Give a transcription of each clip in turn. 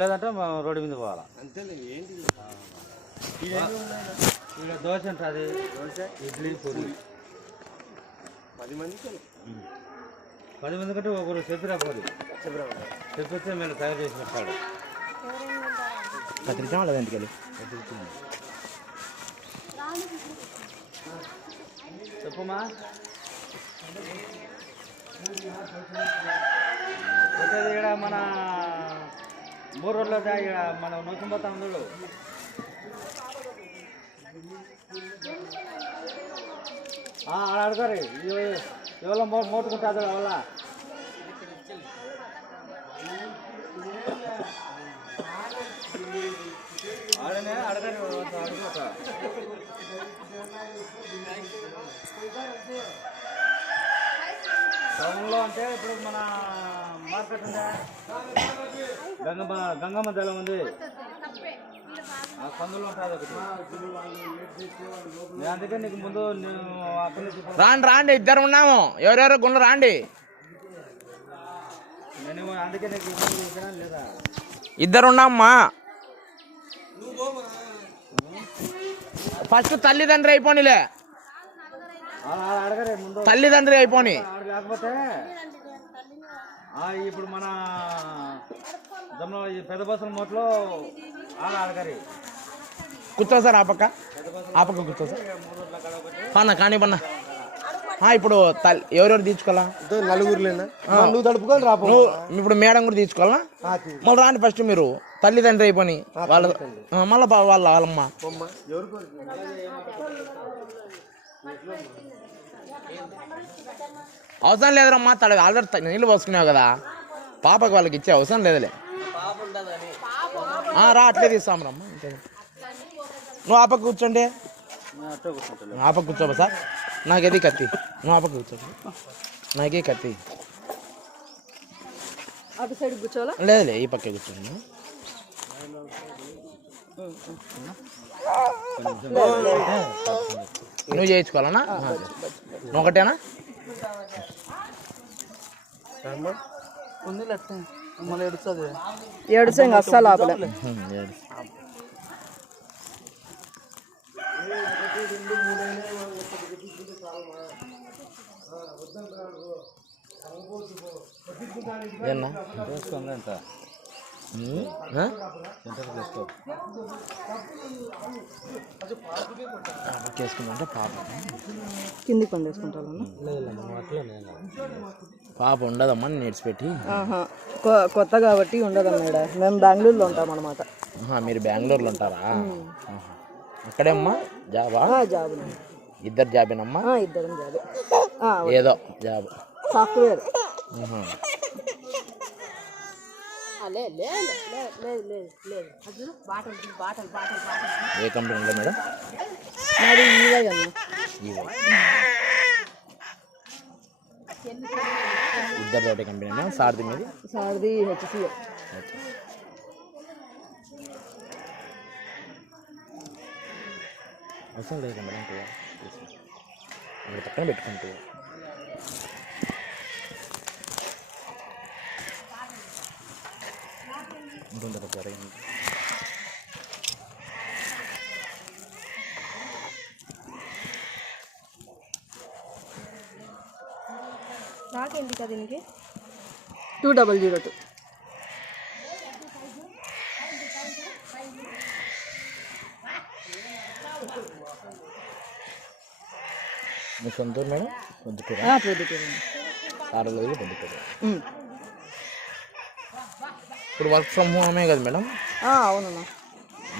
లేదంటే రోడ్డు మీద పోవాలా అంతేలే. ఏంటి ఇక్కడ దోశ ఉంటుంది, ఇడ్లీ పూరి 10 మందికి 10 మంది కంటే ఒకరు చెప్పిరా పోరి చెప్పిస్తే మేము తయారు చేసి పెట్టాడు. కత్తిరించాం లేదా ఇంటికి వెళ్ళి చెప్పమ్మా. వచ్చేది ఇక్కడ మన 3 రోడ్లు ఇక్కడ మనం నూసిపోతాం చూడు. అడగారు ఎవరో మోటుకుంటుంది వల్ల ఆడనే అడగారు అడుగుతా. టౌన్లో అంటే ఇప్పుడు మన మార్కెట్ ఉందా, గంగమ్మ దళం ఉంది, ఆ సందులో ఉంటుంది ఒకటి. అందుకే నీకు ముందు రాండి రాండి, ఇద్దరు ఉన్నాము, ఎవరెవరు గుండె రాండి. నేను అందుకే నీకు లేదా ఇద్దరు ఉన్నామ్మా. ఫస్ట్ తల్లిదండ్రి అయిపోనిలే, అడగరే ముందు తల్లిదండ్రి అయిపోని. లేకపోతే ఇప్పుడు మన పెద్ద బస్సుల మోట్లో అడగరి కూర్చో సార్, ఆ పక్క కూర్చో సార్. పన్నా కానీ పన్నా. ఇప్పుడు ఎవరెవరు తీసుకోవాలా? నలుగురులేనా? నువ్వు తడుపుకొని రా. నువ్వు ఇప్పుడు మేడం కూడా తీసుకోవాలా? మళ్ళీ రాండి ఫస్ట్ మీరు తల్లిదండ్రి అయిపోయి వాళ్ళ మళ్ళీ వాళ్ళమ్మ. అవసరం లేదురమ్మా, ఆల్రెడీ నీళ్ళు పోసుకున్నావు కదా, పాపకి వాళ్ళకి ఇచ్చే అవసరం లేదులే. రా అట్లే తీస్తాం రమ్మా. నువ్వు ఆపక్క కూర్చోండి, ఆపక్క కూర్చోబా సార్. నాకేది కత్తి, నువ్వు ఆపక్క కూర్చోండి, నాకే కత్తి. లేదులే ఈ పక్కే కూర్చోండి. నువ్వు చేయించుకోవాలనా? నువ్వు ఒకటేనా? ఏడుసా ఇంకా అస్సలు ఆపలే. ఎంత చేసుకుంటే పాప కిందికి పండేసుకుంటాను. పాప ఉండదమ్మా నేర్చిపెట్టి. కొత్త కాబట్టి ఉండదమ్మా. మేము బెంగళూరులో ఉంటాం అనమాట. మీరు బెంగళూరులో ఉంటారా? అక్కడేమ్మా జాబా? జాబ్. ఇద్దరు జాబేనమ్మా? ఇద్దరం జాబ్. ఏదో జాబ్ సాఫ్ట్వేర్. ఏ కంపెనీలో మేడం? నాది ఈవై అన్న. ఇద్దరు ఒకటే కంపెనీ. సారథి మీది? సారథి హెచ్సిఎల్. అవసరం లేదు మేడం, పక్కన పెట్టుకుంటూ జరిగింది. నాకేంటి కదా దీనికి 2002. మీ సొంత మేడం? పొద్దుటూరు. సారలో పొద్దుటూరు. ఇప్పుడు వర్క్ ఫ్రమ్ హోమే కదా మేడం? అవునన్నా.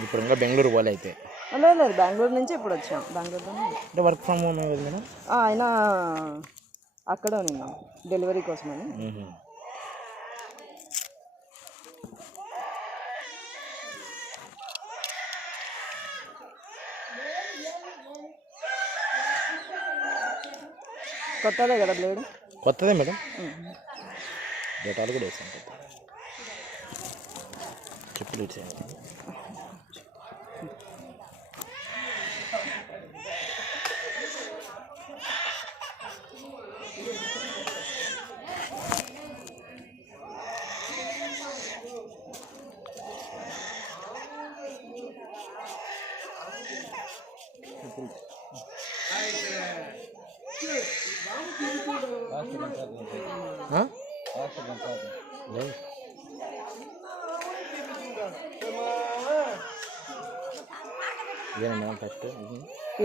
ఇప్పుడు ఇంకా బెంగళూరు పోలే అయితే? లేదు, బెంగళూరు నుంచి ఇప్పుడు వచ్చాం. బెంగళూరు అంటే వర్క్ ఫ్రమ్ హోమే కదా మేడం? ఆయన అక్కడ ఉన్నాం డెలివరీ కోసమని. కొత్తదే కదా బ్లేడ్? కొత్తదే మేడం. డేటాలు కూడా వేసాను. చెప్పులు ఇచ్చాను. లేదు ఇదేనా ఫస్ట్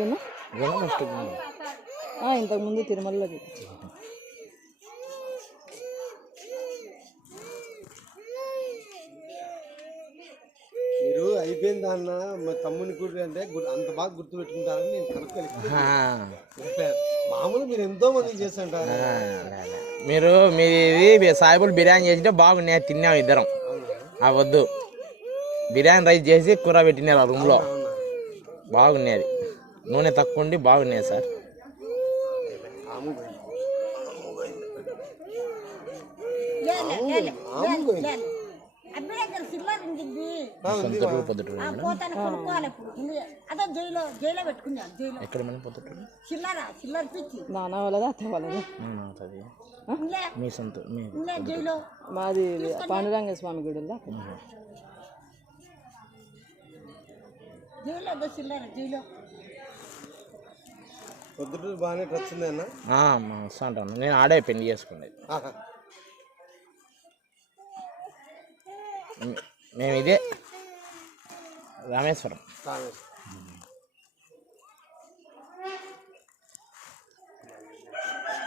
ఏమో ఇదేనా ఫస్ట్ ఇంతకుముందు తిరుమలలో చూపించాను. మీరు అయిపోయింది అన్న మా తమ్ముని కూడా అంటే అంత బాగా గుర్తు పెట్టుకుంటారని నేను కనుక్కోలేదు. మామూలు మీరు ఎంతో మంది చేస్తుంటారు. మీరు మీది సాయిబుల్ బిర్యానీ చేసింటే బాగున్నాయి, తిన్నాం ఇద్దరం. వద్దు, బిర్యానీ రైస్ చేసి కూర పెట్టినారు ఆ రూమ్లో, బాగున్నది. నూనె తక్కువ ఉండి బాగున్నాయి సార్. ఎక్కడ మనం పొద్దుటూరు నాన్న వాళ్ళదా అత్త వాళ్ళదా? మీ సొంత మాది పాండురంగ స్వామి గుడి ఉందా? పొద్దుటూరు బాగానే వచ్చింది అన్న. వస్తా ఉంటాను నేను, ఆడే పెళ్లి చేసుకునేది. మేము ఇదే రామేశ్వరం.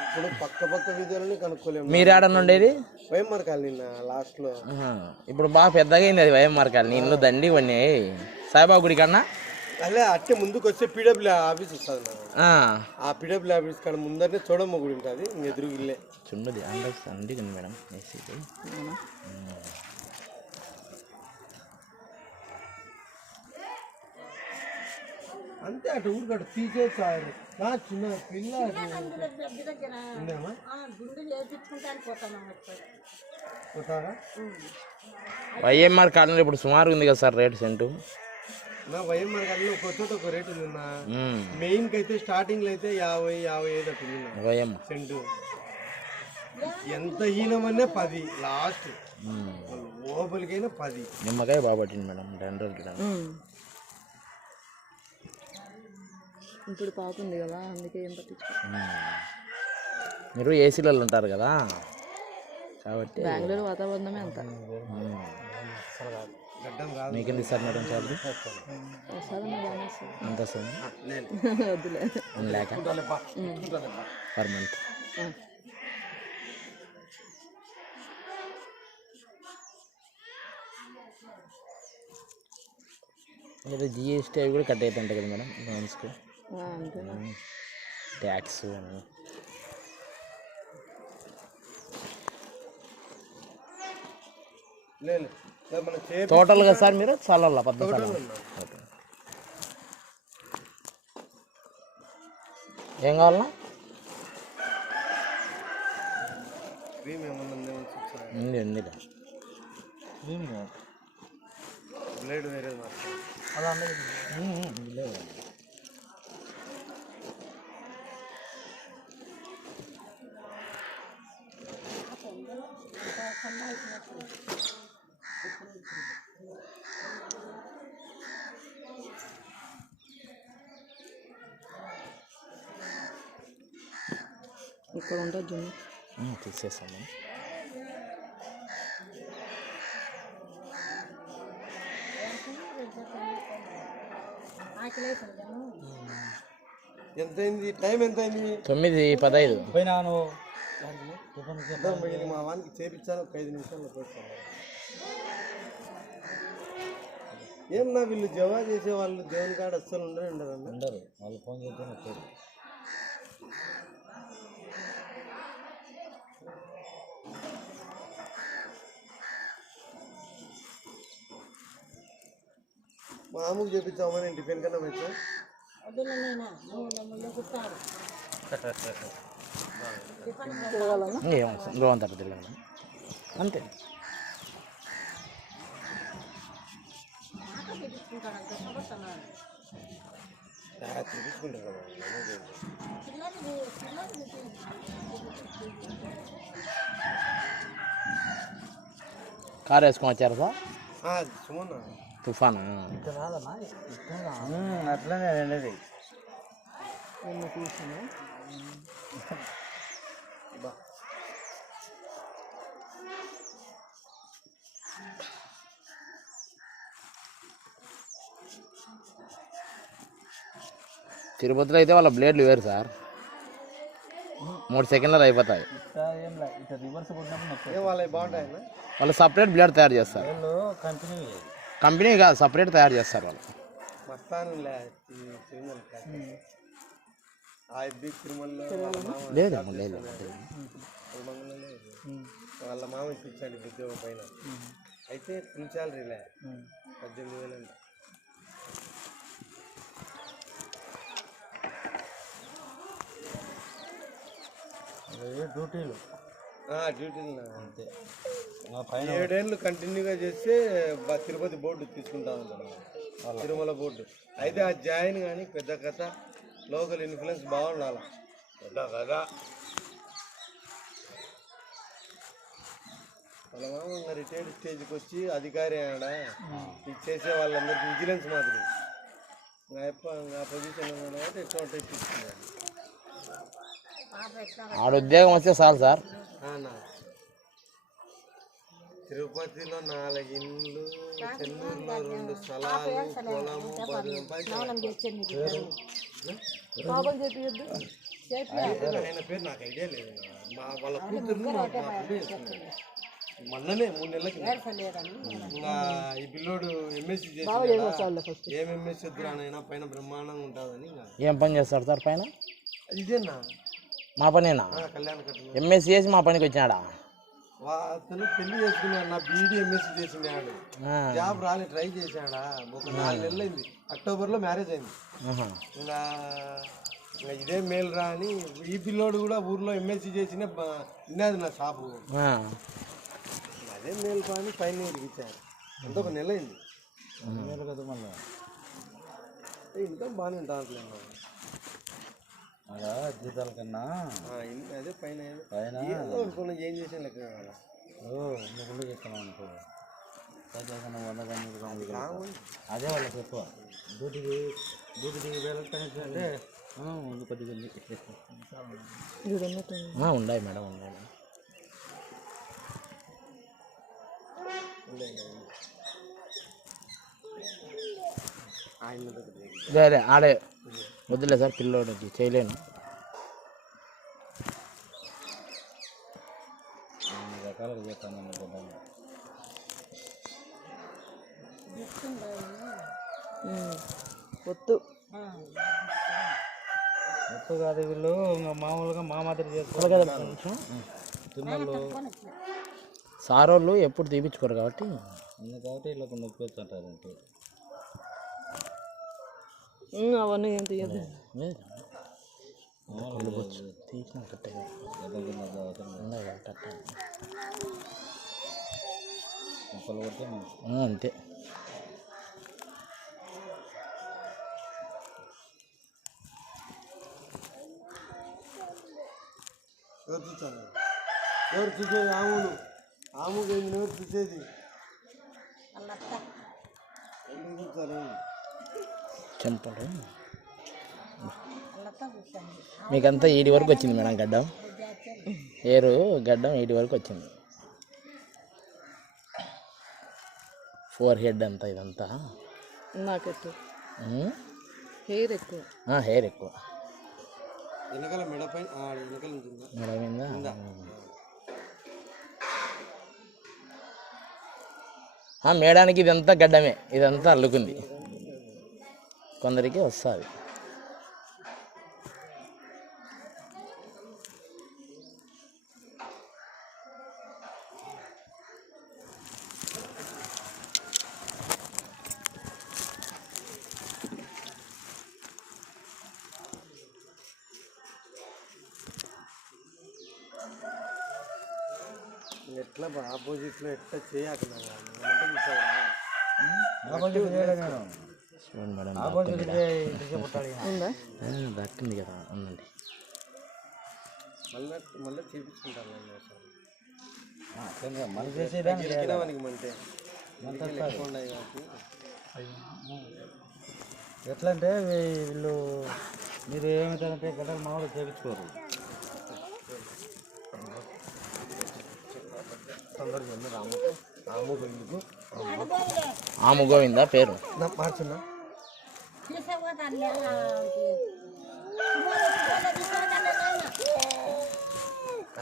ఇప్పుడు పక్క వీధులని కనుక్కోలేము. మీరు ఆడ ఉండేది వైఎంఆర్ కాలనీ లాస్ట్ లో. ఇప్పుడు బాగా పెద్దగా అయింది అది వైఎంఆర్ కాలనీ. ఇల్లు దండి ఉన్నాయి సాయిబాబా గుడి కన్నా. అదే అట్టే ముందుకు వస్తే పీడబ్ల్యూ ఆఫీస్ వస్తుంది. ఆ పీడబ్ల్యూ ఆఫీస్ కాడ ముందరనే చూడమ్మ గుడి ఉంటుంది, ఎదురు ఇల్లే చుండది అండి మేడం. అంతే అటు ఊరు కట్టు తీసేసారు. చిన్న పిల్ల వైఎంఆర్ కాలనీలో ఇప్పుడు సుమారు ఉంది కదా సార్ రేటు సెంటు? వైఎంఆర్ కాలనీలో ఒక చోట ఒక రేటు ఉంది. మెయిన్ కి అయితే స్టార్టింగ్ లో అయితే 50-55 అట్లా సెంటు. ఎంత హీనమనే 10 లాస్ట్, లోపలికైనా 10. నిమ్మకాయ బాగా పట్టింది మేడం. 2 రోజులు ఇప్పుడు పాకుంది కదా, అందుకే ఏం పట్టించుకో. మీరు ఏసీలలో ఉంటారు కదా కాబట్టి బెంగళూరు వాతావరణమే అంత. మీకెందుకు సార్ మేడం చార్జ్ ఎంత వస్తుంది? వద్దులే, 1 lakh పర్ మంత్. లేదా జిఎస్టీ అవి కూడా కట్ అవుతుంటాయి కదా మేడం లోన్స్కి, ట్యాక్స్. టోటల్గా సార్ మీరు చాలా పెద్ద ఏం కావాలన్నా? ఉంది బ్లేడ్ వేరే ఇక్కడ ఉంటుంది జున్ను. తీసేస్తాము. ఎంతైంది? టైం ఎంతైంది? 9:15. పోయినాను మా వానికి చేపించాను. 5 నిమిషాల్లో పోస్తాను. ఏమన్నా వీళ్ళు జవా చేసే వాళ్ళు దేవుని కాడ అస్సలు ఉండరు వాళ్ళు ఫోన్ చేస్తే వచ్చారు. మా అమ్మకు చేపించామని నేను టిఫిన్ కన్నా వచ్చా. గోవంత తిరగండి అంతే. కార్ వేసుకొని వచ్చారు సార్? సుమన్నా తుఫానా? అట్లనే అనేది నిన్న తీసిన తిరుపతిలో అయితే వాళ్ళ బ్లేడ్లు వేరు సార్, 3 సెకండ్లలో అయిపోతాయి. వాళ్ళకి బాగుంటాయన్నా వాళ్ళు సపరేట్ బ్లేడ్ తయారు చేస్తారు. కంపెనీ కంపెనీ కాదు, సపరేట్ తయారు చేస్తారు వాళ్ళు. మస్తానులే తిరుమల ఆ ఇద్దరు తిరుమలలో లేదు లేదు వాళ్ళ మామ ఇప్పించాడు ఉద్యోగం పైన. అయితే ఫుల్ శాలరీలే 18,000 అంట. డ్యూటీలు డ్యూటీలు అంతే. 7 ఏళ్ళు కంటిన్యూగా చేస్తే తిరుపతి బోర్డు తీసుకుంటా ఉంటాను, తిరుమల బోర్డు. అయితే ఆ జాయిన్ కానీ పెద్ద కథ, లోకల్ ఇన్ఫ్లుయెన్స్ బాగుండాలి. పెద్ద కథ వాళ్ళ మామ ఇంకా రిటైర్డ్ స్టేజ్కి వచ్చి అధికారి ఆడ ఇది చేసే వాళ్ళందరికీ విజిలెన్స్ మాదిరి ఇంకా పొజిషన్ అయితే ఎక్కువ తీసుకున్నాడు. ఆడ ఉద్యోగం వస్తే చాలు సార్. తిరుపతిలో 4 ఇండ్లు, చెన్నూరులో 2 స్థలాలు, పొలము, ఆయన పేరు నాకు ఐడియా లేదు. వాళ్ళ కూతురు మొన్ననే 3 నెలలకి ఇంకా ఈ పిల్లోడు ఎంఎస్సీ చేసి ఏం ఎంఎస్సీ వద్దురానైనా పైన బ్రహ్మాండంగా ఉంటుందని. ఏం పని చేస్తారు సార్ పైన? ఇదేనా మా పనేనా? కళ్యాణ కట్ట ఎంఎస్సీ చేసి మా పనికి వచ్చినాడా? అతను పెళ్లి చేసుకున్నాడు, నా బీఈడీ ఎంఎస్సీ చేసినాడు, జాబ్ రాలే, ట్రై చేశాడా. ఒక 4 నెలలు అయింది, అక్టోబర్లో మ్యారేజ్ అయింది. ఇంకా ఇదే మేలు రా అని ఈ పిల్లోడు కూడా ఊర్లో ఎంఎస్సీ చేసిన విన్నది నా షాపు. అదే మేలు కానీ పైన ఇచ్చారు. అంత ఒక నెల అయింది కదా మళ్ళీ ఇంకా బాగానే ఉంటాను అలా జీతాల కన్నా అదే పైన పైన ఏం చేసాను లెక్క కదా. నువ్వు చెప్తున్నావు అనుకో, 100 కానీ అదే వాళ్ళకి ఎక్కువ డ్యూటీకి వెళ్ళటానికి అంటే ముందు కొద్దిగా ఉన్నాయి మేడం, ఉన్నాయి. అదే ఆడే వద్దులే సార్, పిల్లోడికి చేయలేను. రకాలుగా చేస్తాను ఒత్తు మొత్తం కాదు, వీళ్ళు ఇంకా మామూలుగా మా మాదిరి చేసుకోవాలి కదా. తిన్నాళ్ళు సార్ వాళ్ళు ఎప్పుడు తీపించుకోరు కాబట్టి కాబట్టి ఇలా నొప్పి వచ్చంటారు. అవన్నీ ఏం తీయదు. తీసిన కట్టగా అంతే. ఎవరు చూసేది? ఆముకు ఎవరు చూసేది? చెంపలు మీకంతా 8 వరకు వచ్చింది మేడం గడ్డం, ఏరు గడ్డం 8 వరకు వచ్చింది. 4 హెడ్ అంతా ఇదంతా నాకు హెయిర్ ఎక్కువ, హెయిర్ ఎక్కువ వెనకాల మెడ పైన మెడ మీద. మేడానికి ఇదంతా గడ్డమే, ఇదంతా అల్లుకుంది, కొందరికి వస్తుంది. ఎట్లా ఆపోజిట్లో ఎట్లా చేయాలి దక్కింది కదా, ఉందండి. మళ్ళీ చేపించుకుంటాను మళ్ళీ చేసేదానికి మనకి మంటే ఎక్కువ ఉన్నాయి కాబట్టి ఎట్లా అంటే వీళ్ళు మీరు ఏమవుతారంటే గడ్డలు మామూలుగా చేయించుకోరు. ఆము గోవిందా పేరు మార్చున్నా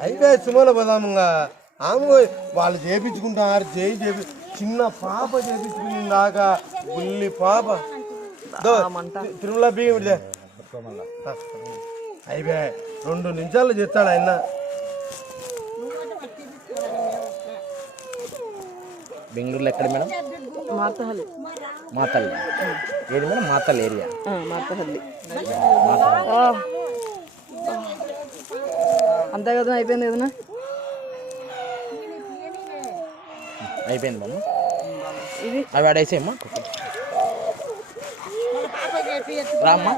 అయితే సుమల పోదాముగా ఆమె వాళ్ళు చేపించుకుంటారు చిన్న పాప చేపించుకుని దాకా బుల్లి పాప తిరుమల బియ్యం అయిపోయా 2 నిమిషాలు చెప్తాడు ఆయన. బెంగళూరులో ఎక్కడ మేడం? మార్తహల్లి. మాతల్లి ఏది మేడం? మాతల్ ఏరియా. మార్తహల్లి. అంతే కదా, అయిపోయింది కదనా? అయిపోయింది బామ్మ. అవి ఆడేసేమ్మా రామ్మా.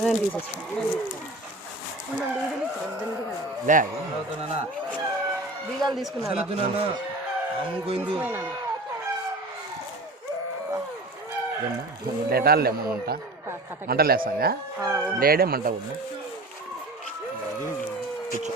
నేను తీసేస్తాను. బీగాలు తీసుకున్నాను. డెటాల్ లేమ్మా మంట మంటలు వేస్తాగా లేడే మంట కూర్చో.